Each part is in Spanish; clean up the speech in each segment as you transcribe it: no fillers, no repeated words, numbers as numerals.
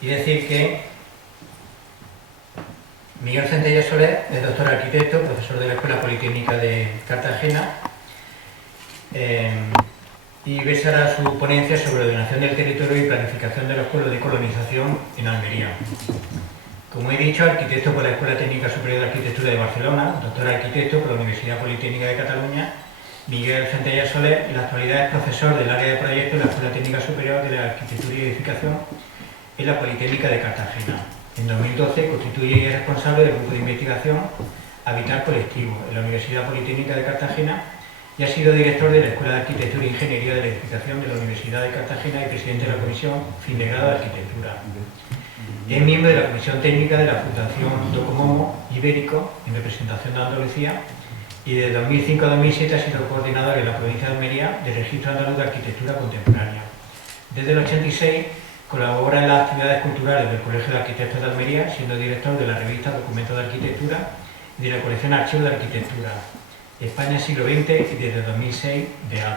y decir que Miguel Centella Soler es doctor arquitecto, profesor de la Escuela Politécnica de Cartagena, y versará su ponencia sobre ordenación del territorio y planificación de los pueblos de colonización en Almería. Como he dicho, arquitecto por la Escuela Técnica Superior de Arquitectura de Barcelona, doctor arquitecto por la Universidad Politécnica de Cataluña, Miguel Centella Soler, en la actualidad es profesor del área de proyectos de la Escuela Técnica Superior de la Arquitectura y Edificación en la Politécnica de Cartagena. En 2012 constituye y es responsable del grupo de investigación Habitat Colectivo en la Universidad Politécnica de Cartagena y ha sido director de la Escuela de Arquitectura e Ingeniería de la Edificación de la Universidad de Cartagena y presidente de la Comisión Fin de Grado de Arquitectura. Es miembro de la Comisión Técnica de la Fundación Docomomo Ibérico en representación de Andalucía y de 2005 a 2007 ha sido coordinador en la provincia de Almería del Registro Andaluz de Arquitectura Contemporánea. Desde el 86 colabora en las actividades culturales del Colegio de Arquitectos de Almería, siendo director de la revista Documentos de Arquitectura y de la colección Archivos de Arquitectura, España siglo XX y desde 2006 de A2.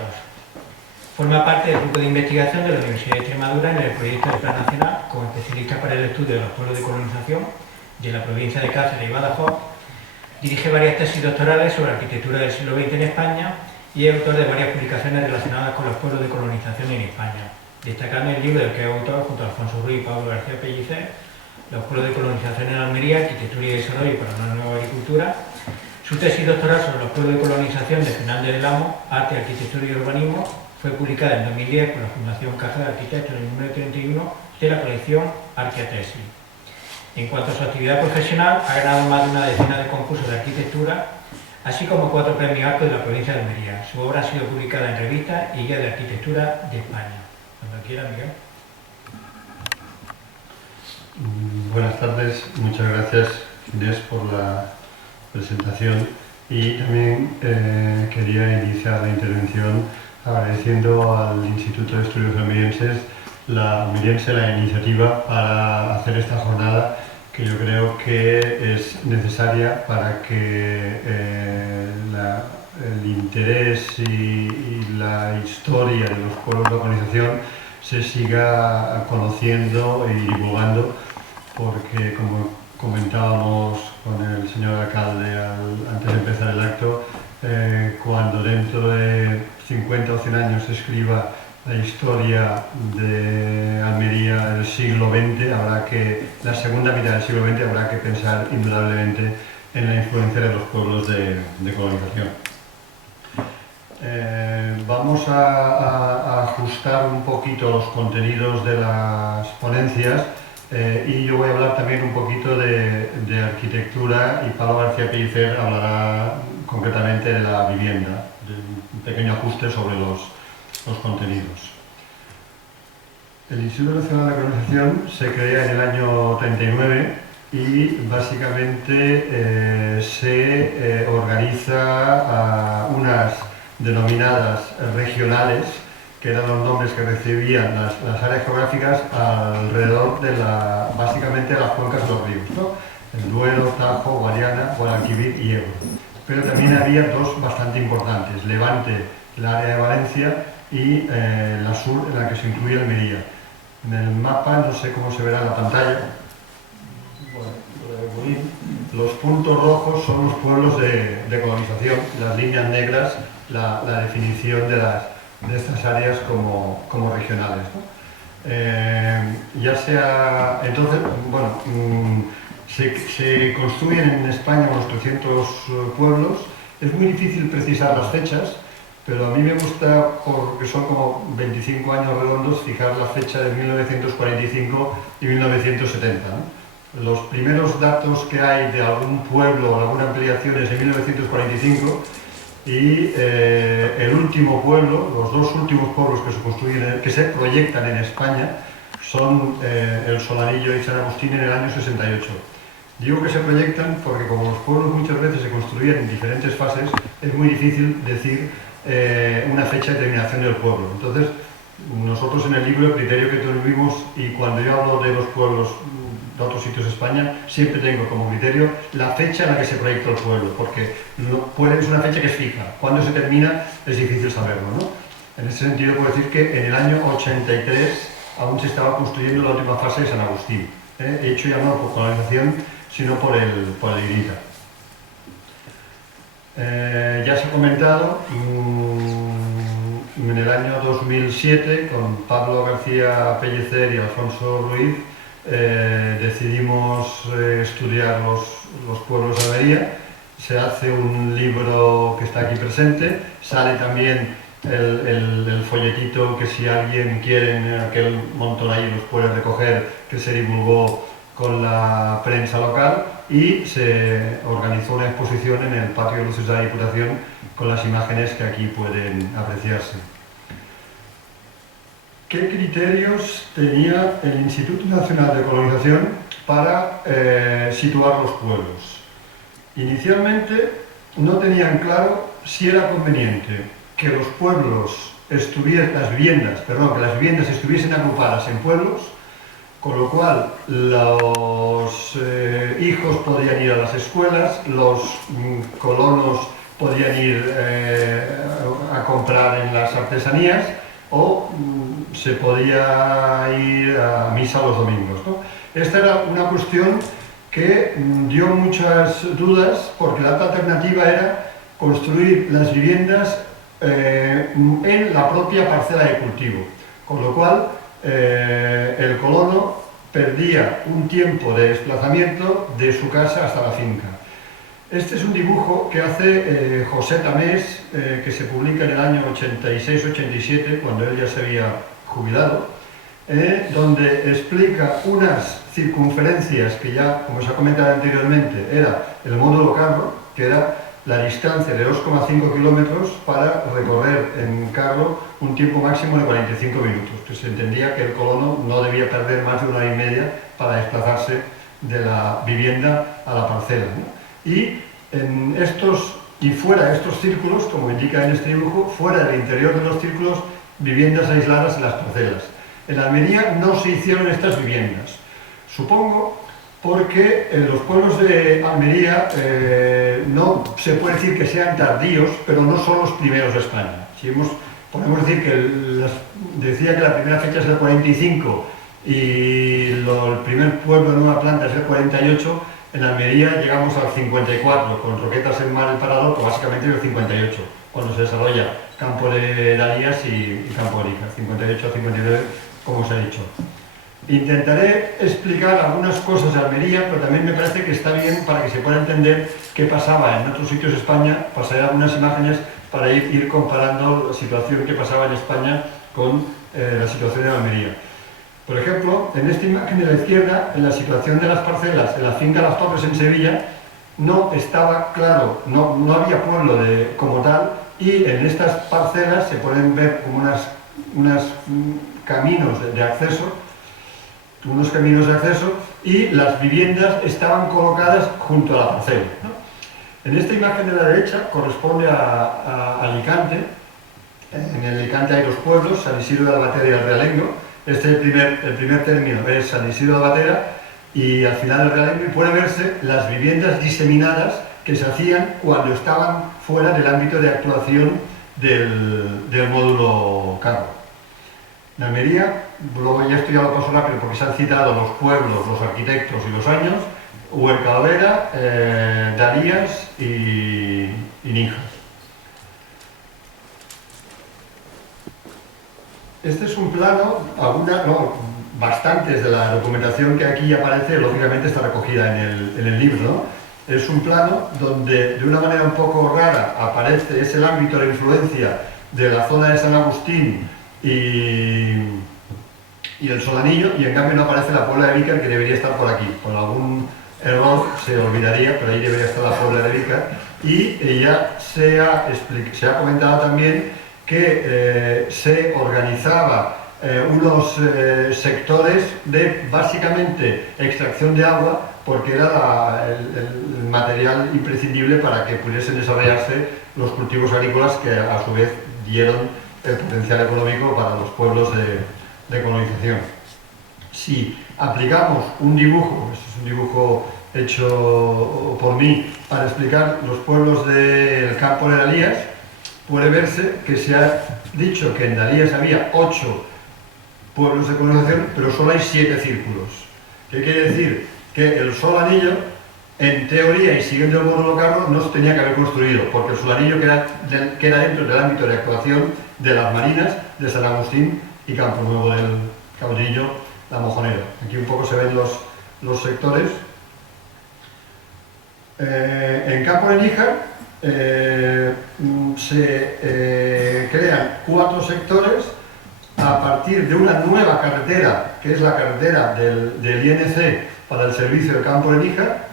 Forma parte del grupo de investigación de la Universidad de Extremadura en el proyecto del Plan Nacional como especialista para el estudio de los pueblos de colonización de la provincia de Cáceres y Badajoz. Dirige varias tesis doctorales sobre arquitectura del siglo XX en España y es autor de varias publicaciones relacionadas con los pueblos de colonización en España, destacando el libro del que es autor junto a Alfonso Ruiz y Pablo García Pellicer, Los pueblos de colonización en Almería, Arquitectura y Desarrollo para una nueva agricultura. Su tesis doctoral sobre los pueblos de colonización de Fernández del Amo, Arte, Arquitectura y Urbanismo, fue publicada en 2010 por la Fundación Caja de Arquitectos en el número 31 de la colección Arqueatesis. En cuanto a su actividad profesional, ha ganado más de una decena de concursos de arquitectura, así como 4 premios Arco de la provincia de Almería. Su obra ha sido publicada en revistas y guías de arquitectura de España. Cuando quiera, Miguel. Buenas tardes, muchas gracias Inés por la presentación y también quería iniciar la intervención agradeciendo al Instituto de Estudios Almerienses la iniciativa para hacer esta jornada que yo creo que es necesaria para que el interés y la historia de los pueblos de colonización se siga conociendo y divulgando, porque como comentábamos con el señor alcalde antes de empezar el acto, cuando dentro de 50 o 100 años se escriba la historia de Almería del siglo XX, la segunda mitad del siglo XX, habrá que pensar indudablemente en la influencia de los pueblos de colonización. Vamos a ajustar un poquito los contenidos de las ponencias y yo voy a hablar también un poquito de arquitectura y Pablo García Pellicer hablará concretamente de la vivienda, de un pequeño ajuste sobre los contenidos. El Instituto Nacional de Colonización se crea en el año 39 y básicamente se organiza a unas denominadas regionales, que eran los nombres que recibían las áreas geográficas alrededor de básicamente las cuencas de los ríos, ¿no? El Duero, Tajo, Guadiana, Guadalquivir y Ebro. Pero también había 2 bastante importantes: Levante, el área de Valencia, y la sur, en la que se incluye Almería. En el mapa, no sé cómo se verá en la pantalla, los puntos rojos son los pueblos de colonización, las líneas negras la definición de estas áreas como regionales, ¿no? Entonces, bueno, se construyen en España unos 300 pueblos. Es muy difícil precisar las fechas, pero a mí me gusta, porque son como 25 años redondos, fijar la fecha de 1945 y 1970, ¿no? Los primeros datos que hay de algún pueblo o alguna ampliación es de 1945 y el último pueblo, los 2 últimos pueblos que se construyen, que se proyectan en España, son el Solanillo y San Agustín en el año 68. Digo que se proyectan porque como los pueblos muchas veces se construían en diferentes fases, es muy difícil decir una fecha de terminación del pueblo. Entonces, nosotros en el libro el criterio que tuvimos, y cuando yo hablo de los pueblos de otros sitios de España, siempre tengo como criterio la fecha en la que se proyecta el pueblo, porque es una fecha que es fija. Cuando se termina es difícil saberlo, ¿no? En ese sentido puedo decir que en el año 83 aún se estaba construyendo la última fase de San Agustín, hecho ya no por colonización, sino por el Irita. Ya se ha comentado, en el año 2007, con Pablo García Pellicer y Alfonso Ruiz, decidimos estudiar los pueblos de Almería. Se hace un libro que está aquí presente, sale también el folletito que, si alguien quiere, en aquel montón ahí los puede recoger, que se divulgó con la prensa local, y se organizó una exposición en el patio de luces de la Diputación con las imágenes que aquí pueden apreciarse. ¿Qué criterios tenía el Instituto Nacional de Colonización para situar los pueblos? Inicialmente no tenían claro si era conveniente que los pueblos las viviendas estuviesen agrupadas en pueblos, con lo cual los hijos podían ir a las escuelas, los colonos podían ir a comprar en las artesanías, o se podía ir a misa los domingos, ¿no? Esta era una cuestión que dio muchas dudas, porque la otra alternativa era construir las viviendas en la propia parcela de cultivo, con lo cual el colono perdía un tiempo de desplazamiento de su casa hasta la finca. Este es un dibujo que hace José Tamés, que se publica en el año 86-87, cuando él ya se había jubilado, donde explica unas circunferencias que ya, como se ha comentado anteriormente, era el módulo carro, que era la distancia de 2,5 kilómetros para recorrer en carro un tiempo máximo de 45 minutos. Que se entendía que el colono no debía perder más de 1 hora y media para desplazarse de la vivienda a la parcela, ¿no? Y fuera de estos círculos, como indica en este dibujo, fuera del interior de los círculos, viviendas aisladas en las parcelas. En Almería no se hicieron estas viviendas, supongo porque en los pueblos de Almería no se puede decir que sean tardíos, pero no son los primeros de España. Podemos decir que decía que la primera fecha es el 45 y el primer pueblo en una planta es el 48, en Almería llegamos al 54, con Roquetas en Mar el Parador, pues básicamente el 58, cuando se desarrolla Campo de Dalías y Campo de Rica, 58 a 59, como os he dicho. Intentaré explicar algunas cosas de Almería, pero también me parece que está bien para que se pueda entender qué pasaba en otros sitios de España. Pasaré algunas imágenes para ir comparando la situación que pasaba en España con la situación en Almería. Por ejemplo, en esta imagen de la izquierda, en la situación de las parcelas en la finca Las Torres en Sevilla, no estaba claro, no había pueblo como tal, y en estas parcelas se pueden ver como unos caminos de acceso, y las viviendas estaban colocadas junto a la parcela, ¿no? En esta imagen de la derecha corresponde a Alicante. En Alicante hay 2 pueblos, San Isidro de la Batera y el Realengo. El primer término es San Isidro de la Batera, y al final del Realengo, y puede verse las viviendas diseminadas que se hacían cuando estaban fuera del ámbito de actuación del módulo carro. En Almería, luego ya esto ya lo paso rápido porque se han citado los pueblos, los arquitectos y los años: Huercalavera, Darías y Níjar. Este es un plano, bastantes de la documentación que aquí aparece, lógicamente está recogida en el libro, ¿no? Es un plano donde, de una manera un poco rara, aparece el ámbito de influencia de la zona de San Agustín y el Solanillo, y en cambio no aparece la Puebla de Vícar, que debería estar por aquí. Por algún error se olvidaría, pero ahí debería estar la Puebla de Vícar. Y ya se ha comentado también que se organizaba unos sectores de básicamente extracción de agua, porque era el material imprescindible para que pudiesen desarrollarse los cultivos agrícolas, que a su vez dieron el potencial económico para los pueblos de colonización. Si aplicamos un dibujo, este es un dibujo hecho por mí para explicar los pueblos del campo de Dalías, puede verse que se ha dicho que en Dalías había 8 pueblos de colonización, pero solo hay 7 círculos. ¿Qué quiere decir? Que el Sol Anillo, en teoría y siguiendo el módulo Carro, no se tenía que haber construido, porque el Sol Anillo queda dentro del ámbito de actuación de las marinas de San Agustín y Campo Nuevo del Caudillo, La Mojonera. Aquí un poco se ven los sectores. En Campo de Níjar se crean 4 sectores a partir de una nueva carretera, que es la carretera del INC para el servicio de Campo de Níjar,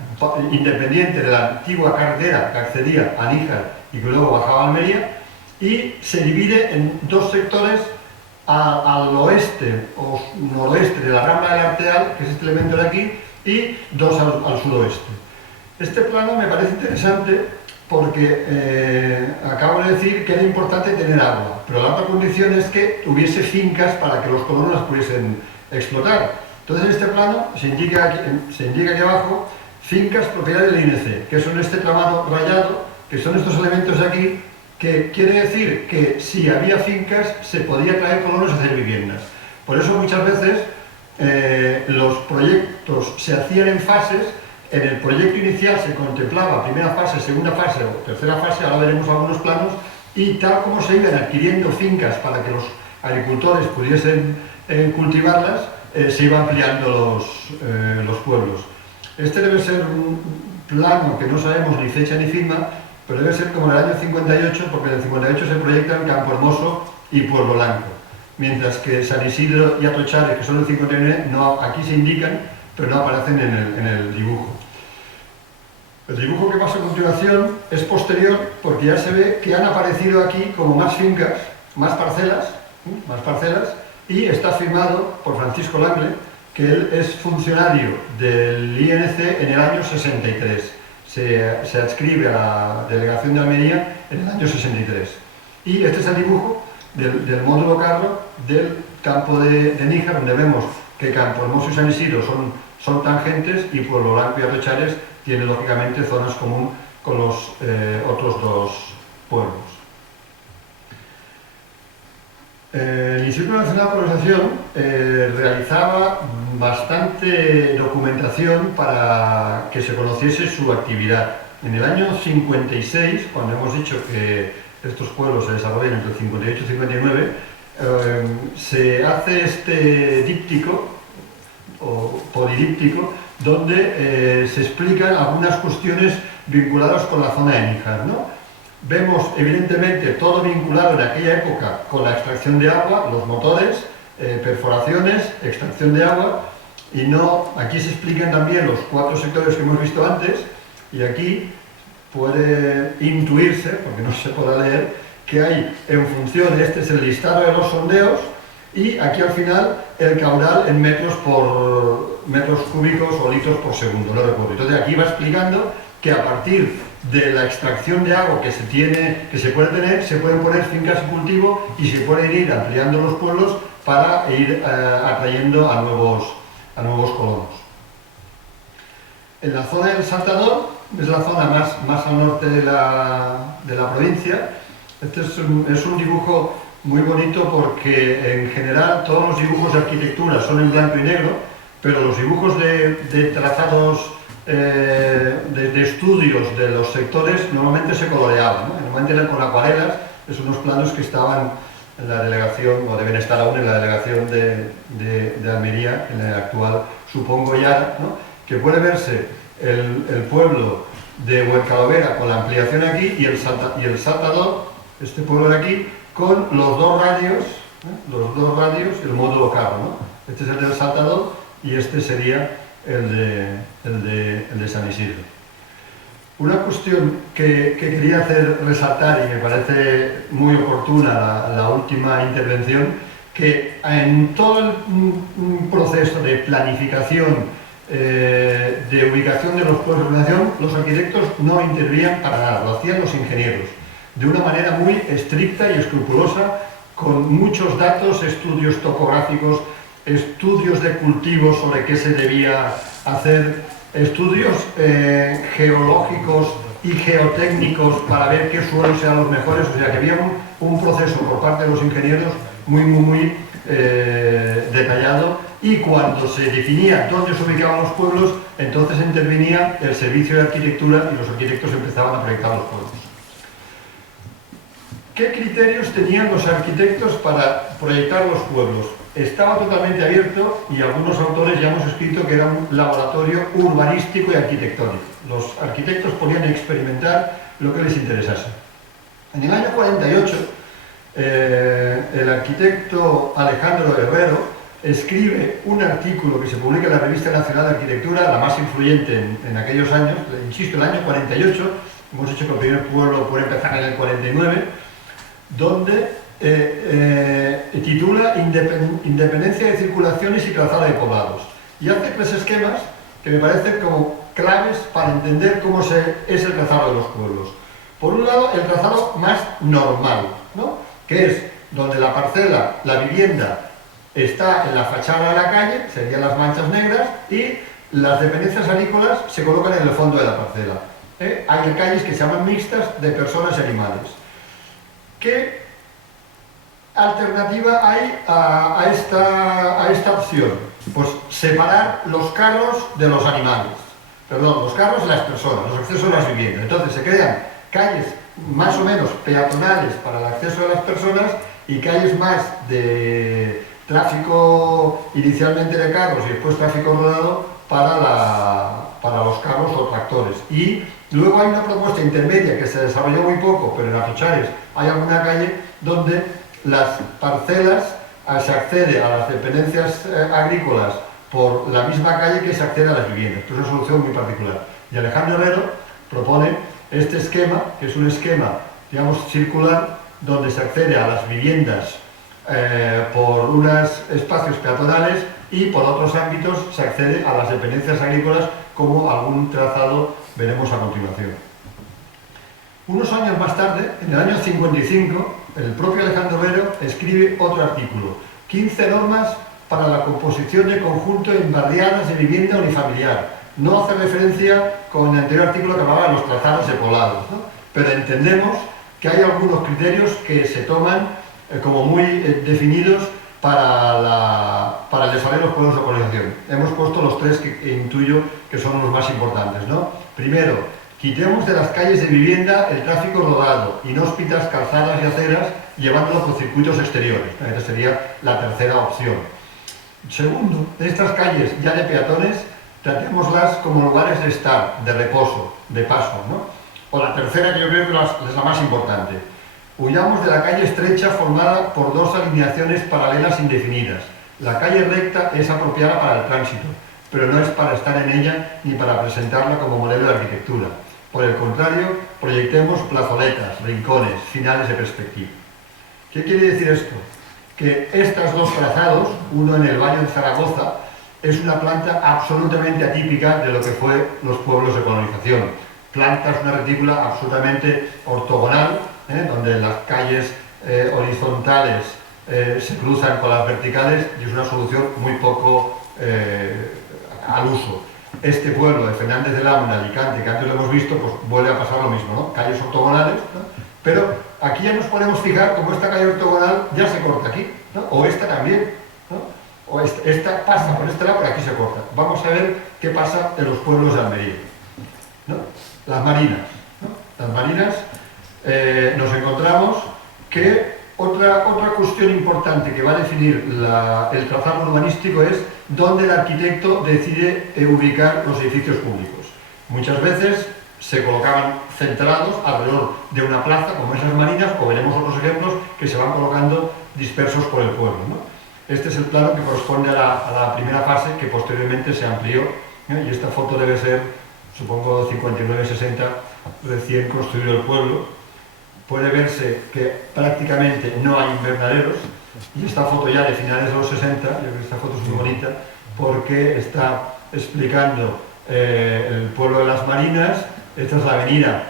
independiente de la antigua carretera que accedía a Níjar y que luego bajaba a Almería, y se divide en 2 sectores al oeste o noroeste de la rambla del Arteal, que es este elemento de aquí, y 2 al suroeste. Este plano me parece interesante porque acabo de decir que era importante tener agua, pero la otra condición es que hubiese fincas para que los colonos las pudiesen explotar. Entonces en este plano se indica aquí abajo fincas propiedad del INC, que son este tramado rayado, que son estos elementos de aquí, que quiere decir que si había fincas se podía traer colonos a hacer viviendas. Por eso muchas veces los proyectos se hacían en fases. En el proyecto inicial se contemplaba primera fase, segunda fase o tercera fase, ahora veremos algunos planos, y tal como se iban adquiriendo fincas para que los agricultores pudiesen cultivarlas, se iban ampliando los pueblos. Este debe ser un plano que no sabemos ni fecha ni firma, pero debe ser como en el año 58, porque en el 58 se proyectan Campohermoso y Pueblo Blanco, mientras que San Isidro y Atochares, que son del 59, aquí se indican, pero no aparecen en el dibujo. El dibujo que pasa a continuación es posterior porque ya se ve que han aparecido aquí como más fincas, más parcelas, y está firmado por Francisco Langle, que él es funcionario del INC en el año 63. Se adscribe a la delegación de Almería en el año 63. Y este es el dibujo del módulo Carro del campo de Níjar, donde vemos que Campohermoso y San Isidro son tangentes y Pueblo Blanco y Atochares tiene lógicamente zonas comunes con los otros 2 pueblos. El Instituto Nacional de Colonización realizaba bastante documentación para que se conociese su actividad. En el año 56, cuando hemos dicho que estos pueblos se desarrollan entre el 58 y 59, se hace este díptico o polidíptico donde se explican algunas cuestiones vinculadas con la zona de Níjar, ¿no? Vemos evidentemente todo vinculado en aquella época con la extracción de agua, los motores, perforaciones, extracción de agua, y aquí se explican también los 4 sectores que hemos visto antes, y aquí puede intuirse, porque no se podrá leer, que hay en función, este es el listado de los sondeos, y aquí al final el caudal en metros cúbicos o litros por segundo, no recuerdo. Entonces aquí va explicando que a partir de la extracción de agua que se puede tener, se pueden poner fincas de cultivo y se pueden ir ampliando los pueblos para ir atrayendo a nuevos colonos. En la zona del Saltador, es la zona más al norte de la provincia. Este es un dibujo muy bonito porque en general todos los dibujos de arquitectura son en blanco y negro, pero los dibujos de trazados de estudios de los sectores normalmente se coloreaban, ¿no? Normalmente eran con acuarelas. Es unos planos que estaban en la delegación, o deben estar aún en la delegación de Almería, en la actual, supongo ya, ¿no? Que puede verse el pueblo de Huercalovera con la ampliación aquí y el Saltador, este pueblo de aquí, con los 2 radios, y el módulo Carro, ¿no? Este es el del Saltador y este sería el de San Isidro. Una cuestión que quería resaltar y me parece muy oportuna la última intervención, que en todo el proceso de planificación, de ubicación de los pueblos de nación, los arquitectos no intervenían para nada, lo hacían los ingenieros, de una manera muy estricta y escrupulosa, con muchos datos, estudios topográficos, estudios de cultivos sobre qué se debía hacer, estudios geológicos y geotécnicos para ver qué suelos eran los mejores. O sea que había un proceso por parte de los ingenieros muy de detallado, y cuando se definía dónde se ubicaban los pueblos, entonces intervenía el servicio de arquitectura y los arquitectos empezaban a proyectar los pueblos. ¿Qué criterios tenían los arquitectos para proyectar los pueblos? Estaba totalmente abierto y algunos autores ya hemos escrito que era un laboratorio urbanístico y arquitectónico. Los arquitectos podían experimentar lo que les interesase. En el año 48, el arquitecto Alejandro Herrero escribe un artículo que se publica en la Revista Nacional de Arquitectura, la más influyente en aquellos años, insisto, el año 48, hemos dicho que el primer pueblo puede empezar en el 49, donde titula Independencia de circulaciones y trazado de poblados. Y hace tres esquemas que me parecen como claves para entender cómo es el trazado de los pueblos. Por un lado, el trazado más normal, ¿no?, que es donde la parcela, la vivienda, está en la fachada de la calle, serían las manchas negras, y las dependencias agrícolas se colocan en el fondo de la parcela. Hay calles que se llaman mixtas de personas y animales. ¿Qué alternativa hay a esta opción? Pues separar los carros de los animales. Perdón, los carros de las personas, los accesos a las viviendas. Entonces se crean calles más o menos peatonales para el acceso de las personas y calles más de tráfico inicialmente de carros y después tráfico rodado para los carros o tractores. Y luego hay una propuesta intermedia que se desarrolló muy poco, pero en Atochares hay alguna calle donde las parcelas se accede a las dependencias agrícolas por la misma calle que se accede a las viviendas. Esto es una solución muy particular. Y Alejandro Herrero propone este esquema, que es un esquema, digamos, circular, donde se accede a las viviendas por unos espacios peatonales y por otros ámbitos se accede a las dependencias agrícolas, como algún trazado veremos a continuación. Unos años más tarde, en el año 55, el propio Alejandro Herrero escribe otro artículo, 15 normas para la composición de conjunto en barriadas de vivienda unifamiliar. No hace referencia con el anterior artículo que hablaba de los trazados de poblados, ¿no?, pero entendemos que hay algunos criterios que se toman como muy definidos para el desarrollo de los pueblos de colonización. Hemos puesto los tres que intuyo que son los más importantes, ¿no? Primero, quitemos de las calles de vivienda el tráfico rodado, inhóspitas calzadas y aceras, llevándolo por circuitos exteriores. Esta sería la tercera opción. Segundo, de estas calles ya de peatones, tratémoslas como lugares de estar, de reposo, de paso, ¿no? O la tercera, que yo creo que es la más importante. Huyamos de la calle estrecha formada por dos alineaciones paralelas indefinidas. La calle recta es apropiada para el tránsito, pero no es para estar en ella ni para presentarla como modelo de arquitectura. Por el contrario, proyectemos plazoletas, rincones, finales de perspectiva. ¿Qué quiere decir esto? Que estos dos trazados, uno en el Valle de Zaragoza, es una planta absolutamente atípica de lo que fue los pueblos de colonización. Planta es una retícula absolutamente ortogonal, donde las calles horizontales se cruzan con las verticales, y es una solución muy poco al uso. Este pueblo de Fernández del Amo, en Alicante, que antes lo hemos visto, pues vuelve a pasar lo mismo, ¿no? Calles ortogonales, ¿no? Pero aquí ya nos podemos fijar como esta calle ortogonal ya se corta aquí, ¿no? O esta también, ¿no? O esta pasa por este lado, pero aquí se corta. Vamos a ver qué pasa en los pueblos de Almería, ¿no? Las marinas, ¿no? Las marinas, nos encontramos que otra cuestión importante que va a definir el trazado urbanístico es dónde el arquitecto decide ubicar los edificios públicos. Muchas veces se colocaban centrados alrededor de una plaza, como esas marinas, o veremos otros ejemplos que se van colocando dispersos por el pueblo, ¿no? Este es el plano que corresponde a la primera fase, que posteriormente se amplió, y esta foto debe ser, supongo, 59-60, recién construido el pueblo. Puede verse que prácticamente no hay invernaderos, y esta foto ya de finales de los 60, yo creo que esta foto es muy bonita, porque está explicando el pueblo de las Marinas. Esta es la avenida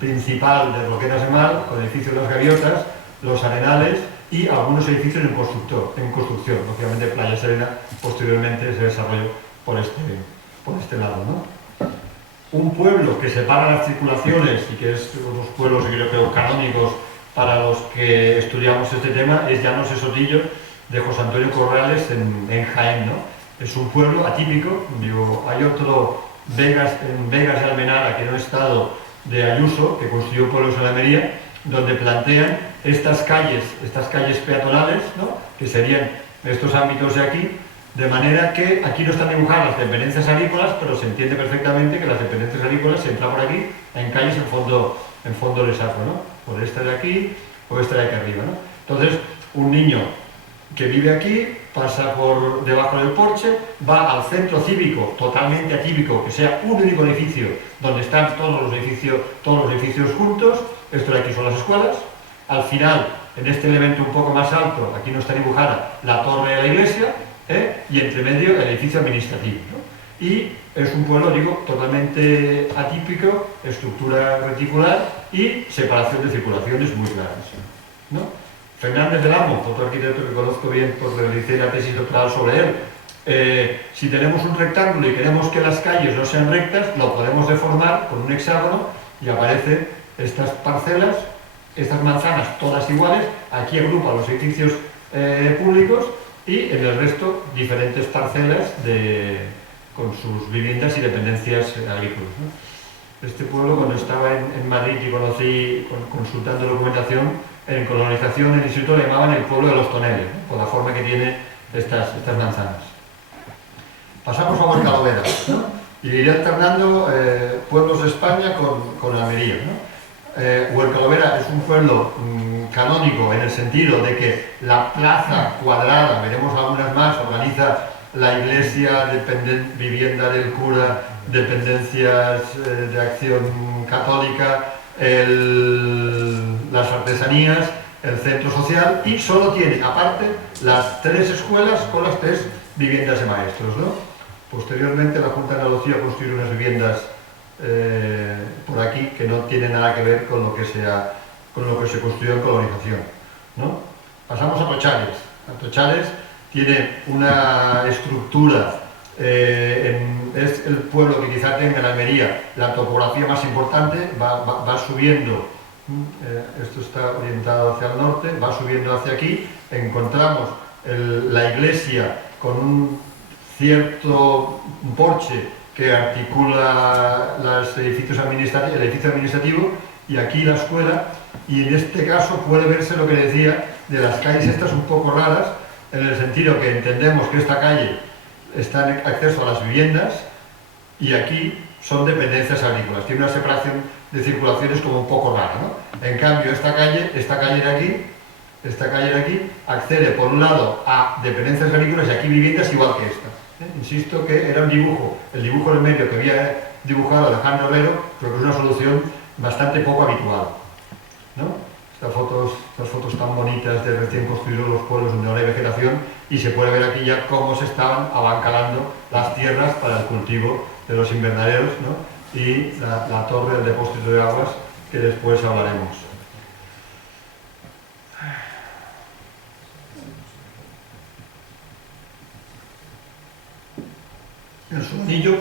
principal de Roquetas de Mar, con el edificio de las Gaviotas, los Arenales y algunos edificios en construcción. Lógicamente Playa Serena posteriormente se desarrolló por este lado, ¿no? Un pueblo que separa las circulaciones y que es uno de los pueblos, yo creo, canónicos para los que estudiamos este tema, es Llanos de Sotillo, de José Antonio Corrales en Jaén, ¿no? Es un pueblo atípico. Digo, hay otro en Vegas de Almenara, que no he estado, de Ayuso, que construyó pueblos en Almería, donde plantean estas calles peatonales, ¿no? Que serían estos ámbitos de aquí, de manera que aquí no están dibujadas las dependencias agrícolas, pero se entiende perfectamente que las dependencias agrícolas se entran por aquí en calles en fondo de saco, ¿no? Por esta de aquí o esta de aquí arriba, ¿no? Entonces, un niño que vive aquí pasa por debajo del porche, va al centro cívico totalmente atípico, que sea un único edificio donde están todos los edificios juntos. Esto de aquí son las escuelas. Al final, en este elemento un poco más alto, aquí no está dibujada la torre de la iglesia, y entre medio el edificio administrativo, ¿no? Y es un pueblo, digo, totalmente atípico, estructura reticular y separación de circulaciones muy claras, ¿no? Fernández del Amo, otro arquitecto que conozco bien porque realicé la tesis doctoral sobre él. Si tenemos un rectángulo y queremos que las calles no sean rectas, lo podemos deformar con un hexágono y aparecen estas parcelas, estas manzanas todas iguales. Aquí agrupa los edificios públicos y en el resto diferentes parcelas con sus viviendas y dependencias agrícolas, ¿no? Este pueblo, cuando estaba en Madrid y conocí, consultando documentación, en colonización, en el instituto le llamaban el pueblo de los toneles, ¿no? Por la forma que tiene estas manzanas. Pasamos a Huercalovera, ¿no? Y iré alternando pueblos de España con Almería, ¿no? Huercalovera es un pueblo canónico en el sentido de que la plaza cuadrada, veremos algunas más, organiza la iglesia, vivienda del cura, dependencias de acción católica, las artesanías, el centro social, y solo tiene aparte las 3 escuelas con las 3 viviendas de maestros, ¿no? Posteriormente la Junta de Andalucía construyó unas viviendas por aquí que no tienen nada que ver con lo que se construyó en colonización, ¿no? Pasamos a Tochales. Tochales tiene una estructura, es el pueblo que quizá tenga en Almería la topografía más importante, va subiendo, esto está orientado hacia el norte, va subiendo hacia aquí, encontramos la iglesia con un cierto porche que articula el edificio administrativo, y aquí la escuela, y en este caso puede verse lo que decía de las calles estas un poco raras, en el sentido que entendemos que esta calle está en acceso a las viviendas y aquí son dependencias agrícolas. Tiene una separación de circulaciones como un poco rara, ¿no? En cambio, esta calle de aquí accede por un lado a dependencias agrícolas y aquí viviendas igual que esta. Insisto que era un dibujo, el dibujo en el medio que había dibujado Alejandro Herrero, pero que es una solución bastante poco habitual, ¿no? Estas fotos tan bonitas de recién construidos los pueblos donde ahora hay vegetación, y se puede ver aquí ya cómo se estaban abancalando las tierras para el cultivo de los invernaderos, ¿no? Y la torre del depósito de aguas, que después hablaremos. El Solanillo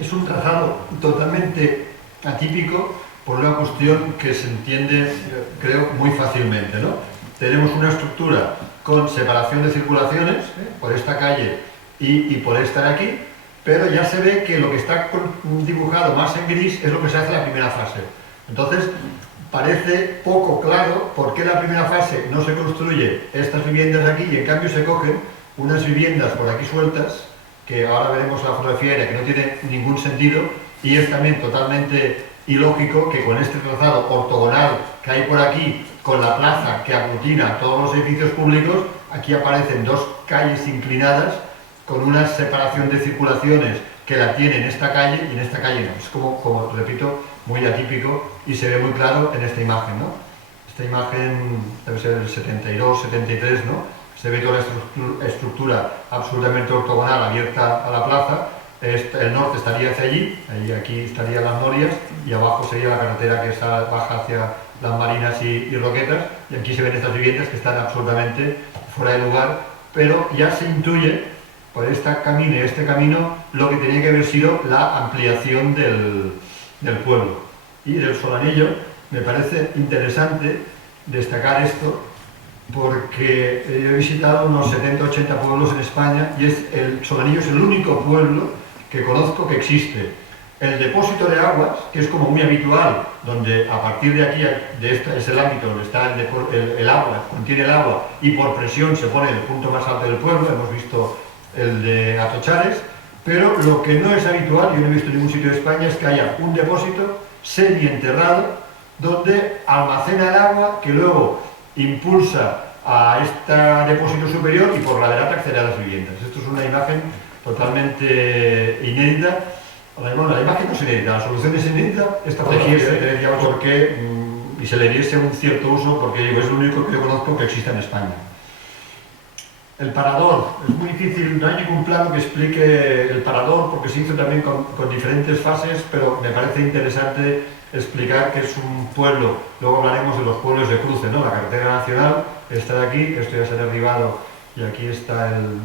es un trazado totalmente atípico por una cuestión que se entiende, creo, muy fácilmente, ¿no? Tenemos una estructura con separación de circulaciones, por esta calle y por esta de aquí, pero ya se ve que lo que está dibujado más en gris es lo que se hace en la primera fase. Entonces, parece poco claro por qué en la primera fase no se construye estas viviendas aquí y en cambio se cogen unas viviendas por aquí sueltas, que ahora veremos la fotografía, que no tiene ningún sentido, y es también totalmente ilógico que con este trazado ortogonal que hay por aquí, con la plaza que aglutina todos los edificios públicos, aquí aparecen 2 calles inclinadas con una separación de circulaciones que la tiene en esta calle y en esta calle no. Es como repito, muy atípico y se ve muy claro en esta imagen, ¿no? Esta imagen debe ser del 72, 73, ¿no? Se ve toda la estructura absolutamente ortogonal abierta a la plaza. El norte estaría hacia allí, aquí estarían las norias y abajo sería la carretera que baja hacia las Marinas y Roquetas, y aquí se ven estas viviendas que están absolutamente fuera de lugar, pero ya se intuye por este camino lo que tenía que haber sido la ampliación del pueblo. Y del Solanillo me parece interesante destacar esto, porque yo he visitado unos 70-80 pueblos en España y Solanillo es el único pueblo que conozco que existe. El depósito de aguas, que es como muy habitual, donde a partir de aquí, es el ámbito donde está el agua, contiene el agua y por presión se pone en el punto más alto del pueblo, hemos visto el de Atochares, pero lo que no es habitual, yo no he visto en ningún sitio de España, es que haya un depósito semienterrado donde almacena el agua que luego impulsa a este depósito superior y por la verata accede a las viviendas. Esto es una imagen totalmente inédita. Bueno, la imagen no es inédita, la solución es inédita, esta protegerse porque, y se le diese un cierto uso, porque digo, es lo único que yo conozco que existe en España. El parador, es muy difícil, no hay ningún plano que explique el parador, porque se hizo también con diferentes fases, pero me parece interesante explicar que es un pueblo. Luego hablaremos de los pueblos de cruce, ¿no? La carretera nacional está de aquí, esto ya se ha derribado, y aquí está el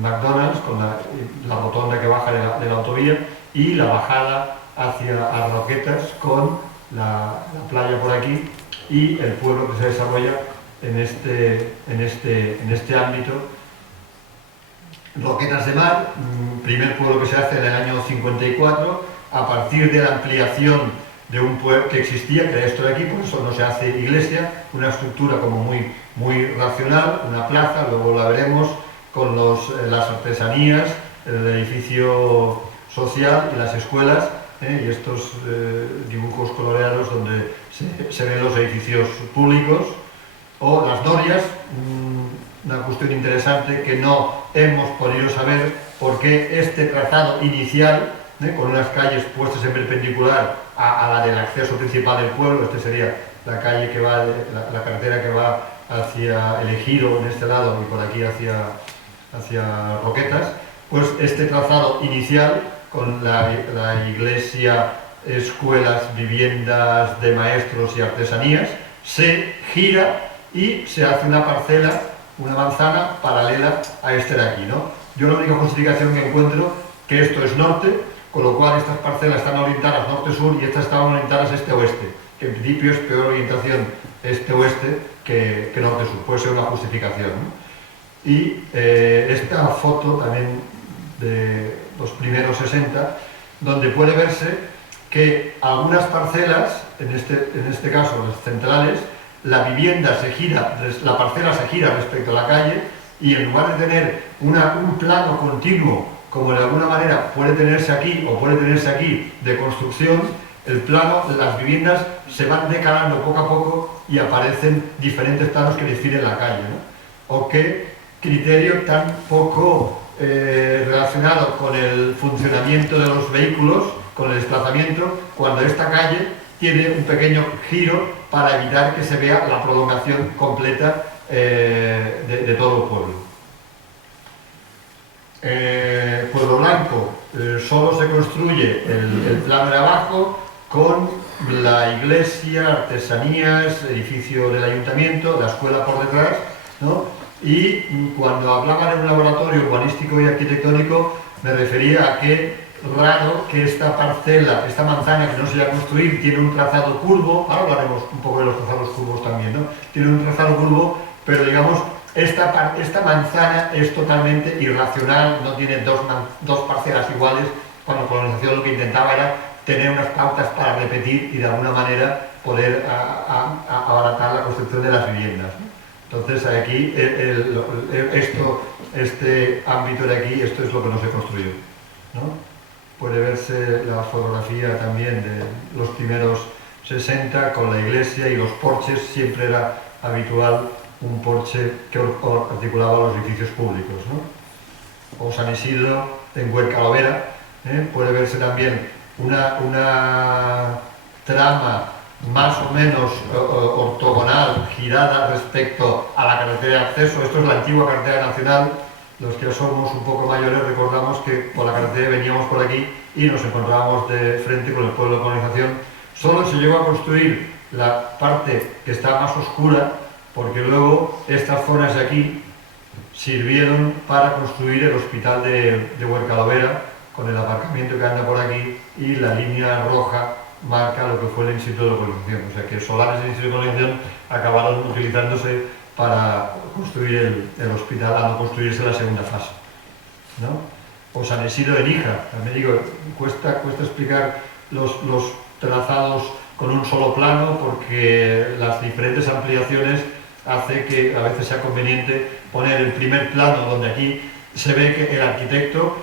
McDonald's con la rotonda que baja de la autovía, y la bajada hacia Roquetas con la playa por aquí y el pueblo que se desarrolla en este ámbito. Roquetas de Mar, primer pueblo que se hace en el año 54, a partir de la ampliación de un pueblo que existía, que era esto de aquí, por eso no se hace iglesia, una estructura como muy racional, una plaza, luego la veremos, con las artesanías, el edificio social y las escuelas, y estos dibujos coloreados donde se ven los edificios públicos, o las norias, una cuestión interesante que no hemos podido saber por qué este trazado inicial, con unas calles puestas en perpendicular a la del acceso principal del pueblo, este sería la calle que va, la carretera que va hacia el Ejido en este lado y por aquí hacia Roquetas, pues este trazado inicial con la iglesia, escuelas, viviendas de maestros y artesanías, se gira y se hace una parcela, una manzana paralela a este de aquí, ¿no? Yo la única justificación que encuentro que esto es norte, con lo cual estas parcelas están orientadas norte-sur y estas estaban orientadas este-oeste, que en principio es peor orientación este-oeste que norte-sur, puede ser una justificación, ¿no? Y esta foto también de los primeros 60, donde puede verse que algunas parcelas, en este caso las centrales, la vivienda se gira, la parcela se gira respecto a la calle y en lugar de tener un plano continuo, como de alguna manera puede tenerse aquí o puede tenerse aquí de construcción, el plano, las viviendas se van decalando poco a poco y aparecen diferentes planos que definen la calle, ¿no? O qué criterio tan poco relacionado con el funcionamiento de los vehículos, con el desplazamiento, cuando esta calle tiene un pequeño giro para evitar que se vea la prolongación completa de todo el pueblo. Pueblo Blanco, solo se construye el plano de abajo con la iglesia, artesanías, edificio del ayuntamiento, la escuela por detrás, ¿no? Y cuando hablaba de un laboratorio urbanístico y arquitectónico me refería a que raro que esta parcela, esta manzana que no se va a construir, tiene un trazado curvo, ahora hablaremos un poco de los trazados curvos también, ¿no? Tiene un trazado curvo, pero digamos, esta manzana es totalmente irracional, no tiene dos parcelas iguales, cuando la colonización lo que intentaba era tener unas pautas para repetir y de alguna manera poder abaratar la construcción de las viviendas, ¿no? Entonces aquí, este ámbito de aquí, esto es lo que no se construyó, ¿no? Puede verse la fotografía también de los primeros 60 con la iglesia y los porches, siempre era habitual un porche que articulaba los edificios públicos, ¿no? O San Isidro en Huercalovera, puede verse también una trama más o menos ortogonal, girada respecto a la carretera de acceso. Esto es la antigua carretera nacional. Los que somos un poco mayores recordamos que por la carretera veníamos por aquí y nos encontrábamos de frente con el pueblo de colonización. Solo se llegó a construir la parte que está más oscura, porque luego estas zonas de aquí sirvieron para construir el hospital de Huercalovera, con el aparcamiento que anda por aquí, y la línea roja marca lo que fue el Instituto de Colonización. O sea que solares del Instituto de Colonización acabaron utilizándose para construir el hospital, al no construirse la segunda fase, ¿no? O San Isidro de Níjar, también digo, cuesta explicar los trazados con un solo plano porque las diferentes ampliaciones hace que a veces sea conveniente poner el primer plano, donde aquí se ve que el arquitecto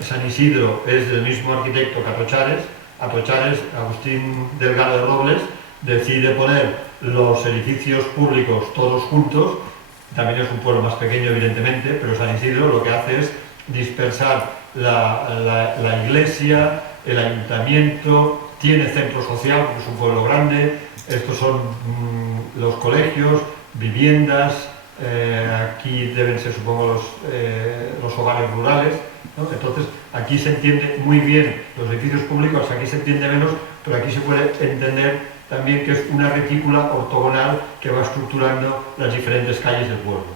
San Isidro es del mismo arquitecto que Atochares, Agustín Delgado de Robles, decide poner los edificios públicos todos juntos. También es un pueblo más pequeño, evidentemente, pero San Isidro lo que hace es dispersar la iglesia, el ayuntamiento, tiene centro social, porque es un pueblo grande. Estos son los colegios, viviendas, aquí deben ser, supongo, los hogares rurales, ¿no? Entonces, aquí se entiende muy bien los edificios públicos, aquí se entiende menos, pero aquí se puede entender también que es una retícula ortogonal que va estructurando las diferentes calles del pueblo,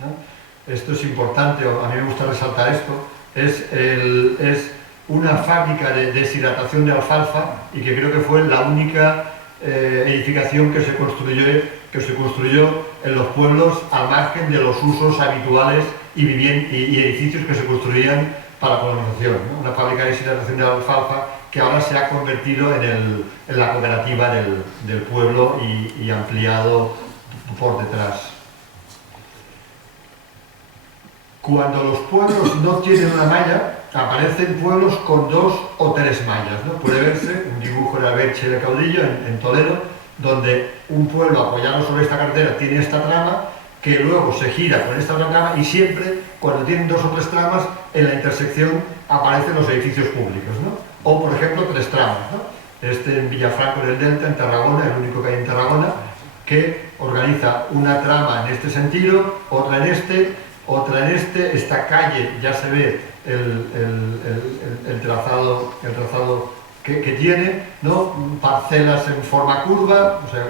¿no? Esto es importante, a mí me gusta resaltar esto, es una fábrica de deshidratación de alfalfa, y que creo que fue la única edificación que se construyó en los pueblos al margen de los usos habituales y edificios que se construían para la colonización, ¿no? Una fábrica de deshidratación de alfalfa que ahora se ha convertido en la cooperativa del pueblo y ampliado por detrás. Cuando los pueblos no tienen una malla, aparecen pueblos con 2 o 3 mallas, ¿no? Puede verse un dibujo de Alberche de Caudillo en Toledo, donde un pueblo apoyado sobre esta carretera tiene esta trama, que luego se gira con esta otra trama, y siempre, cuando tienen 2 o 3 tramas, en la intersección aparecen los edificios públicos, ¿no? O, por ejemplo, 3 tramas, ¿no? Este en Villafranco del Delta, en Tarragona, el único que hay en Tarragona, que organiza una trama en este sentido, otra en este, esta calle ya se ve el trazado que tiene, ¿no? Parcelas en forma curva, o sea,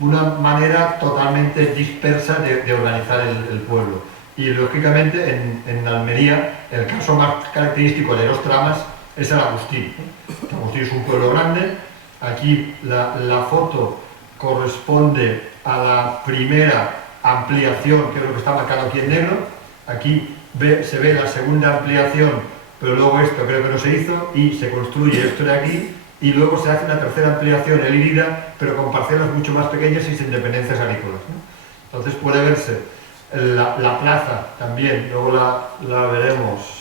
una manera totalmente dispersa de organizar el pueblo. Y lógicamente en Almería el caso más característico de 2 tramas es el Agustín, ¿no? Agustín es un pueblo grande. Aquí la foto corresponde a la primera ampliación, que es lo que está marcado aquí en negro. Aquí se ve la segunda ampliación, pero luego esto creo que no se hizo, y se construye esto de aquí, y luego se hace una tercera ampliación, el Irida, pero con parcelas mucho más pequeñas y sin dependencias agrícolas, ¿no? Entonces puede verse la plaza también, luego la veremos.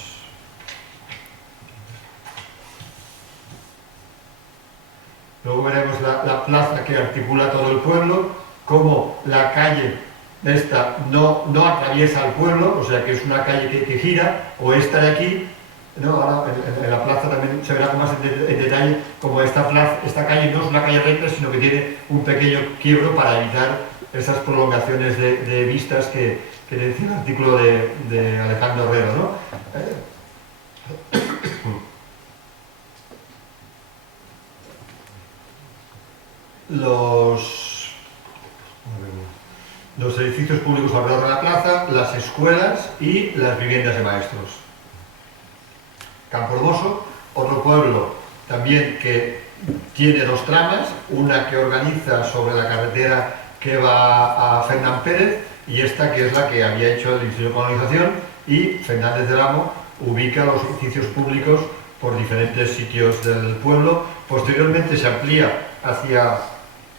Luego veremos la plaza que articula todo el pueblo, como la calle esta no atraviesa el pueblo, o sea que es una calle que gira, o esta de aquí, ¿no? Ahora en la plaza también se verá con más en detalle como esta calle no es una calle recta, sino que tiene un pequeño quiebro para evitar esas prolongaciones de vistas que decía el artículo de Alejandro Herrero, ¿no? Los edificios públicos alrededor de la plaza, las escuelas y las viviendas de maestros. Campohermoso, otro pueblo también que tiene 2 tramas, una que organiza sobre la carretera que va a Fernán Pérez, y esta que es la que había hecho el Instituto de Colonización, y Fernández del Amo ubica los edificios públicos por diferentes sitios del pueblo. Posteriormente se amplía hacia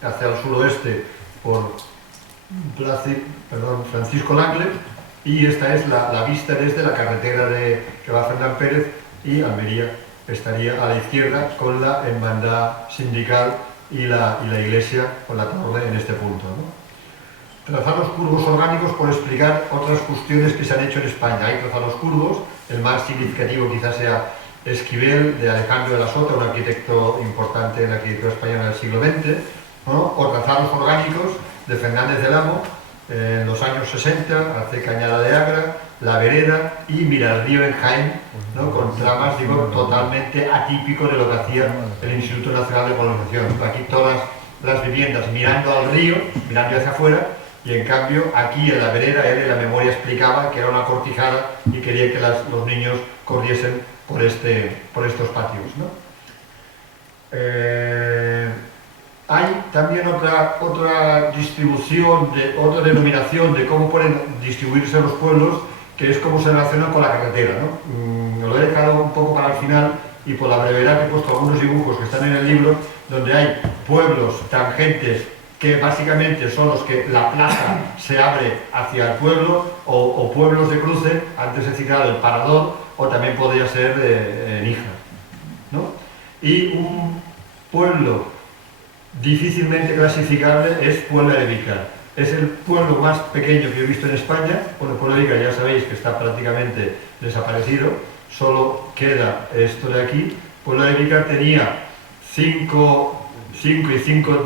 el suroeste por Francisco Langle, y esta es la vista desde la carretera que va a Fernán Pérez, y Almería estaría a la izquierda con la hermandad sindical y la iglesia con la torre en este punto, ¿no? Trazados curvos orgánicos, por explicar otras cuestiones que se han hecho en España. Hay trazados curvos, el más significativo quizás sea Esquivel, de Alejandro de la Sota, un arquitecto importante en la arquitectura española del siglo XX, ¿no? O trazados orgánicos de Fernández del Amo, en los años 60, hace Cañada de Agra, La Vereda y Miralrío en Jaén, ¿no? Con tramas, digo, totalmente atípico de lo que hacía el Instituto Nacional de Colonización. Aquí todas las viviendas mirando al río, mirando hacia afuera, y en cambio aquí en La Vereda él en la memoria explicaba que era una cortijada y quería que los niños corriesen por estos patios, ¿no? Hay también otra distribución, otra denominación de cómo pueden distribuirse los pueblos, que es cómo se relacionan con la carretera, ¿no? Lo he dejado un poco para el final y por la brevedad he puesto algunos dibujos que están en el libro, donde hay pueblos tangentes que básicamente son los que la plaza se abre hacia el pueblo, o pueblos de cruce. Antes he citado el Parador, o también podría ser Níjar, ¿no? Y un pueblo difícilmente clasificable es Puebla de Vícar. Es el pueblo más pequeño que he visto en España. Bueno, Puebla de Vícar ya sabéis que está prácticamente desaparecido, solo queda esto de aquí. Puebla de Vícar tenía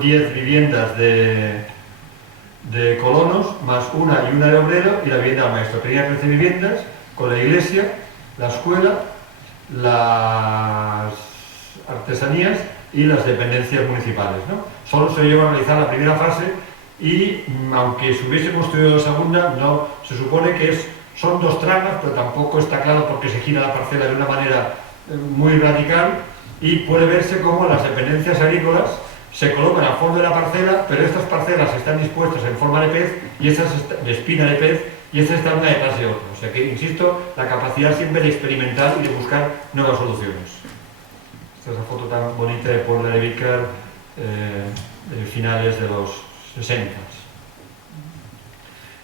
10 viviendas de colonos, más una de obrero y la vivienda del maestro. Tenía 13 viviendas con la iglesia, la escuela, las artesanías y las dependencias municipales, ¿no? Solo se llegó a realizar la primera fase y, aunque se hubiese construido la segunda, no, se supone que son 2 tramas, pero tampoco está claro porque se gira la parcela de una manera muy radical, y puede verse como las dependencias agrícolas se colocan al fondo de la parcela, pero estas parcelas están dispuestas en forma de pez, y estas de espina de pez, y estas están una detrás de otra. O sea que, insisto, la capacidad siempre de experimentar y de buscar nuevas soluciones. Esta es la foto tan bonita de Puebla de Vícar, de finales de los 60.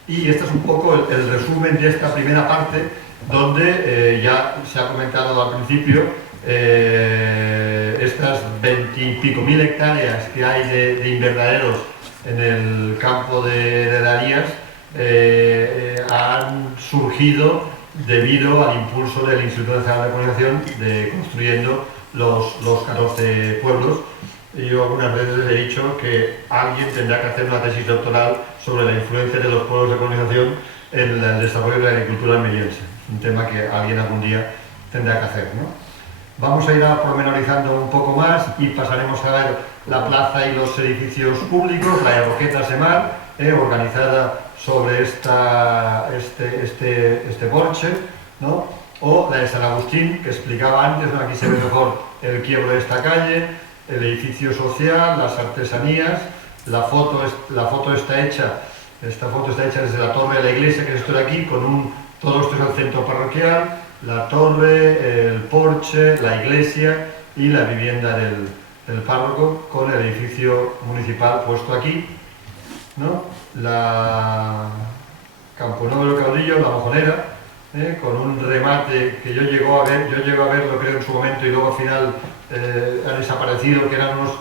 Y este es un poco el resumen de esta primera parte, donde ya se ha comentado al principio, estas 20 y pico mil hectáreas que hay de invernaderos en el campo de Darías han surgido debido al impulso del Instituto Nacional de Colonización de construyendo los 14 pueblos. Yo algunas veces he dicho que alguien tendrá que hacer una tesis doctoral sobre la influencia de los pueblos de colonización en el desarrollo de la agricultura almeriense. Un tema que alguien algún día tendrá que hacer, ¿no? Vamos a ir pormenorizando un poco más y pasaremos a ver la plaza y los edificios públicos, la de Roquetas de Mar, organizada sobre este porche, ¿no? O la de San Agustín, que explicaba antes, ¿no? Aquí se ve mejor el quiebro de esta calle, el edificio social, las artesanías. Esta foto está hecha desde la torre de la iglesia, que es esto de aquí, todo esto es el centro parroquial, la torre, el porche, la iglesia y la vivienda del párroco, con el edificio municipal puesto aquí, ¿no? La Campo Nuevo del Caudillo, la Mojonera, con un remate que yo llego a verlo creo en su momento, y luego al final ha desaparecido, que eran unos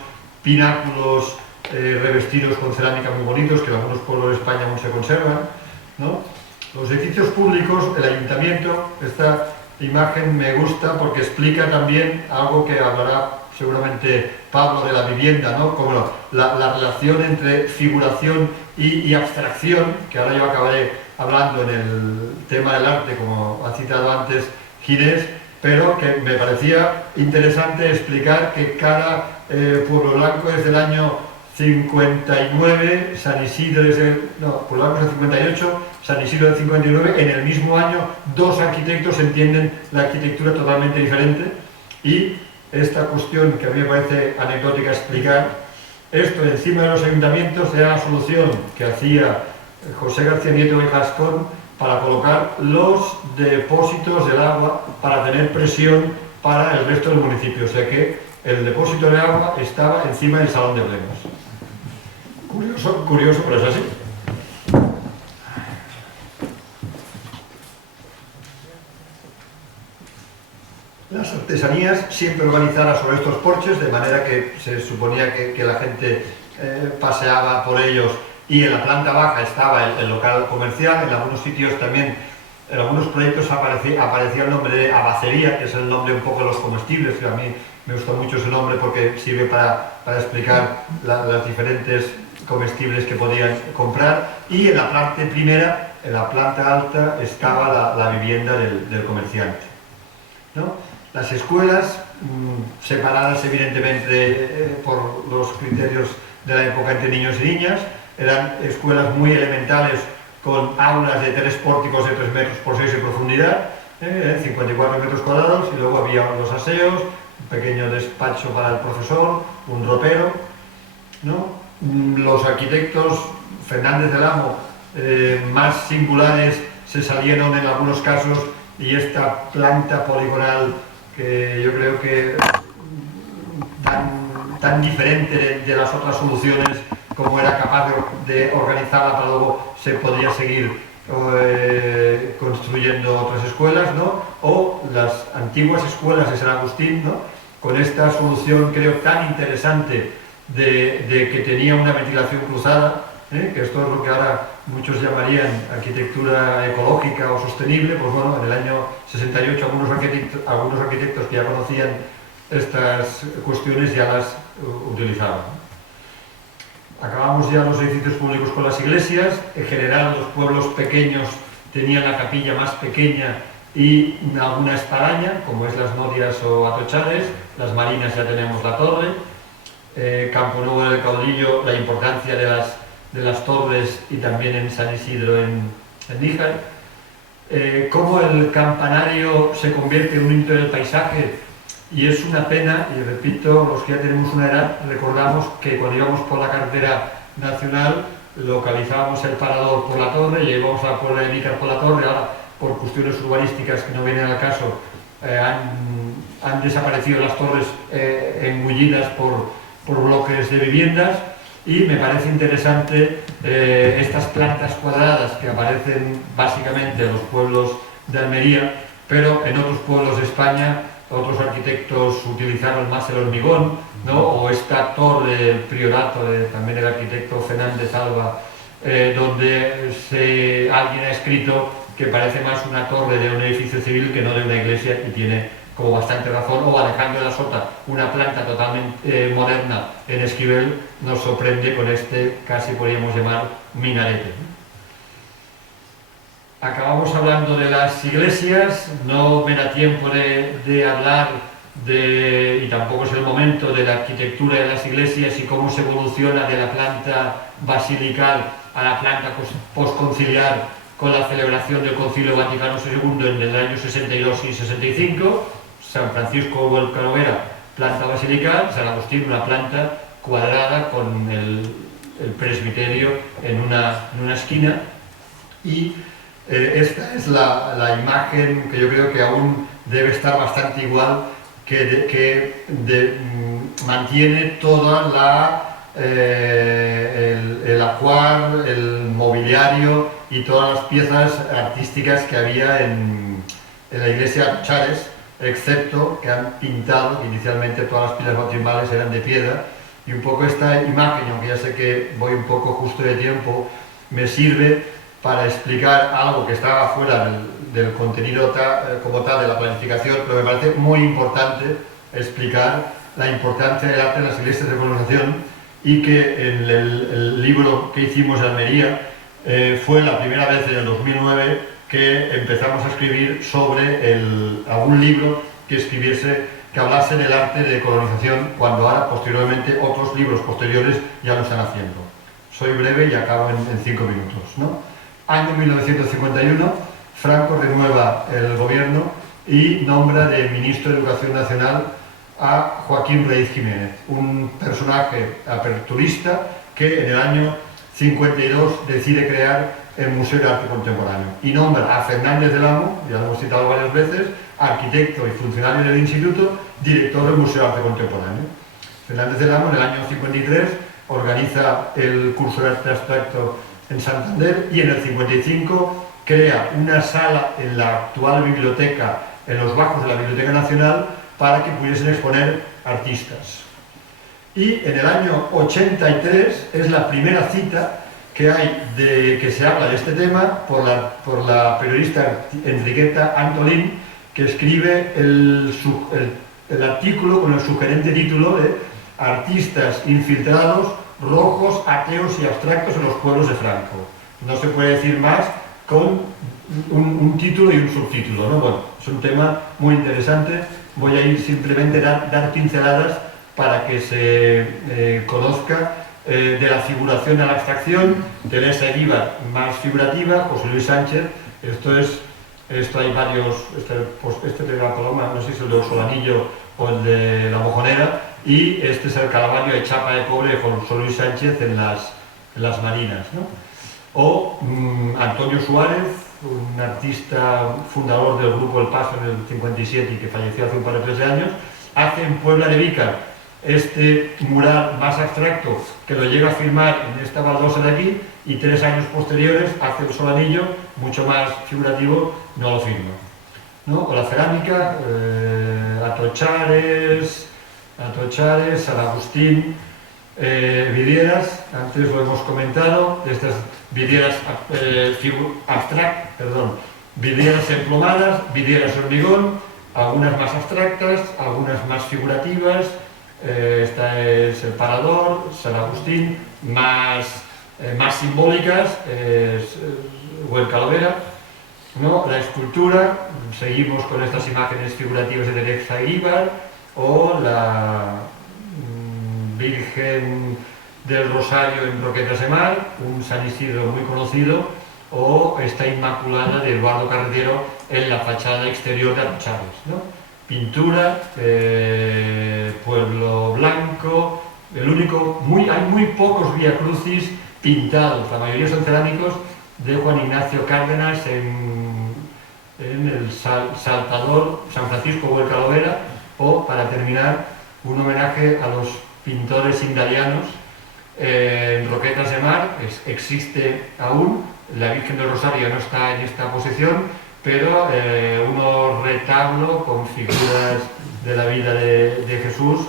pináculos revestidos con cerámica muy bonitos, que en algunos pueblos de España aún se conservan, ¿no? Los edificios públicos, el ayuntamiento, esta imagen me gusta porque explica también algo que hablará seguramente Pablo de la vivienda, ¿no? Como la relación entre figuración y abstracción, que ahora yo acabaré hablando en el tema del arte, como ha citado antes Ginés, pero que me parecía interesante explicar que cada Pueblo Blanco es del año 59, San Isidro es Pueblo Blanco es del 58, San Isidro del 59, en el mismo año 2 arquitectos entienden la arquitectura totalmente diferente. Y esta cuestión que a mí me parece anecdótica explicar, esto encima de los ayuntamientos era la solución que hacía José García Nieto de Gascón para colocar los depósitos del agua para tener presión para el resto del municipio. O sea que el depósito de agua estaba encima del salón de plenos. Curioso, pero es así. Las artesanías siempre organizadas sobre estos porches, de manera que se suponía que la gente paseaba por ellos, y en la planta baja estaba el local comercial. En algunos sitios también, en algunos proyectos aparecía el nombre de abacería, que es el nombre un poco de los comestibles, que a mí me gusta mucho ese nombre porque sirve para explicar las diferentes comestibles que podían comprar. Y en la parte primera, en la planta alta, estaba la vivienda del comerciante, ¿no? Las escuelas, separadas evidentemente por los criterios de la época entre niños y niñas, eran escuelas muy elementales con aulas de 3 pórticos de 3 metros por 6 de profundidad, 54 metros cuadrados, y luego había los aseos, un pequeño despacho para el profesor, un ropero. ¿no? Los arquitectos Fernández del Amo más singulares se salieron en algunos casos, y esta planta poligonal que yo creo que tan diferente de las otras soluciones, como era capaz de organizarla para luego se podría seguir construyendo otras escuelas, ¿no? O las antiguas escuelas de San Agustín, ¿no? Con esta solución creo tan interesante de que tenía una ventilación cruzada, que esto es lo que ahora muchos llamarían arquitectura ecológica o sostenible. Pues bueno, en el año 68 algunos arquitectos que ya conocían estas cuestiones ya las utilizaban. Acabamos ya los edificios públicos con las iglesias. En general los pueblos pequeños tenían la capilla más pequeña y alguna espadaña, como es las Norias o Atochares. Las Marinas ya tenemos la torre. Campo Nuevo del Caudillo, la importancia de las torres, y también en San Isidro en Níjar. Cómo el campanario se convierte en un hito del paisaje, y es una pena, y repito, los que ya tenemos una edad recordamos que cuando íbamos por la carretera nacional localizábamos el parador por la torre y íbamos a la Puebla de Níjar por la torre. Ahora, por cuestiones urbanísticas que no vienen al caso, han desaparecido las torres engullidas por bloques de viviendas. Y me parece interesante estas plantas cuadradas que aparecen básicamente en los pueblos de Almería, pero en otros pueblos de España otros arquitectos utilizaron más el hormigón, ¿no? O esta torre del priorato, también el arquitecto Fernández Alba, donde alguien ha escrito que parece más una torre de un edificio civil que no de una iglesia, y tiene como bastante razón. O Alejandro de la Sota, una planta totalmente moderna en Esquivel, nos sorprende con este, casi podríamos llamar, minarete. Acabamos hablando de las iglesias. No me da tiempo de hablar y tampoco es el momento, de la arquitectura de las iglesias y cómo se evoluciona de la planta basilical a la planta postconciliar con la celebración del Concilio Vaticano II en el año 62 y 65. San Francisco o el Canovera, planta basilical. San Agustín, una planta cuadrada con el presbiterio en una esquina. Y esta es la imagen que yo creo que aún debe estar bastante igual, que mantiene toda el ajuar, el mobiliario y todas las piezas artísticas que había en la iglesia de Atochares, excepto que han pintado, que inicialmente todas las pilas bautismales eran de piedra. Y un poco esta imagen, aunque ya sé que voy un poco justo de tiempo, me sirve para explicar algo que estaba fuera del contenido como tal de la planificación, pero me parece muy importante explicar la importancia del arte en las iglesias de colonización, y que en el libro que hicimos de Almería fue la primera vez en el 2009 que empezamos a escribir sobre algún libro que hablase del arte de colonización, cuando ahora posteriormente otros libros posteriores ya lo están haciendo. Soy breve y acabo en 5 minutos, ¿no? Año 1951, Franco renueva el gobierno y nombra de ministro de Educación Nacional a Joaquín Reíz Jiménez, un personaje aperturista que en el año 52 decide crear el Museo de Arte Contemporáneo, y nombra a Fernández del Amo, ya lo hemos citado varias veces, arquitecto y funcionario del instituto, director del Museo de Arte Contemporáneo. Fernández del Amo en el año 53 organiza el curso de arte abstracto en Santander, y en el 55 crea una sala en la actual biblioteca, en los bajos de la Biblioteca Nacional, para que pudiesen exponer artistas. Y en el año 83 es la primera cita que hay que se habla de este tema por la periodista Enriqueta Antolín, que escribe el artículo con el sugerente título de Artistas infiltrados, rojos, ateos y abstractos en los pueblos de Franco. No se puede decir más con un título y un subtítulo, ¿no? Bueno, es un tema muy interesante. Voy a ir simplemente a dar pinceladas para que se conozca de la figuración a la abstracción. Teresa Eguíbar, más figurativa. José Luis Sánchez, esto hay varios, este de la Paloma, no sé si es el de Solanillo o el de la Mojonera, y este es el Calvario de chapa de cobre de José Luis Sánchez en las Marinas, ¿no? O Antonio Suárez, un artista fundador del grupo El Paso en el 57 y que falleció hace un par de 3 años, hace en Puebla de Vícar este mural más abstracto que lo llega a firmar en esta baldosa de aquí, y 3 años posteriores hace el Solanillo, mucho más figurativo, no lo firma, ¿no? O la cerámica, Atochares, San Agustín, vidrieras, antes lo hemos comentado, estas vidrieras vidrieras emplomadas, vidrieras hormigón, algunas más abstractas, algunas más figurativas. Esta es el Parador, San Agustín, más simbólicas, o el Calavera, ¿no? La escultura, seguimos con estas imágenes figurativas de Teresa Aguilar, o la Virgen del Rosario en Roquetas de Mar, un San Isidro muy conocido, o esta Inmaculada de Eduardo Carretero en la fachada exterior de Atochares, ¿no? Pintura, Pueblo Blanco, hay muy pocos viacrucis pintados, la mayoría son cerámicos, de Juan Ignacio Cárdenas en el Saltador, San Francisco o el Calavera, o, para terminar, un homenaje a los pintores indalianos en Roquetas de Mar. Existe aún, la Virgen del Rosario no está en esta posición, pero unos retablos con figuras de la vida de Jesús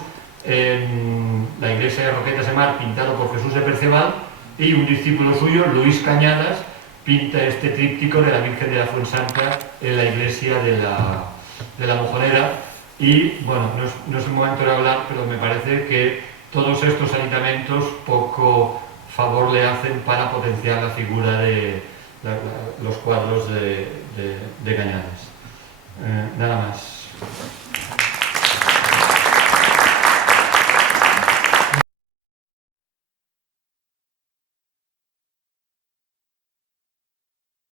en la iglesia de Roquetas de Mar, pintado por Jesús de Perceval, y un discípulo suyo, Luis Cañadas, pinta este tríptico de la Virgen de la Fuensanta en la iglesia de la Mojonera. Y bueno, no es el momento de hablar, pero me parece que todos estos aditamentos poco favor le hacen para potenciar la figura de los cuadros de Cañadas. Nada más.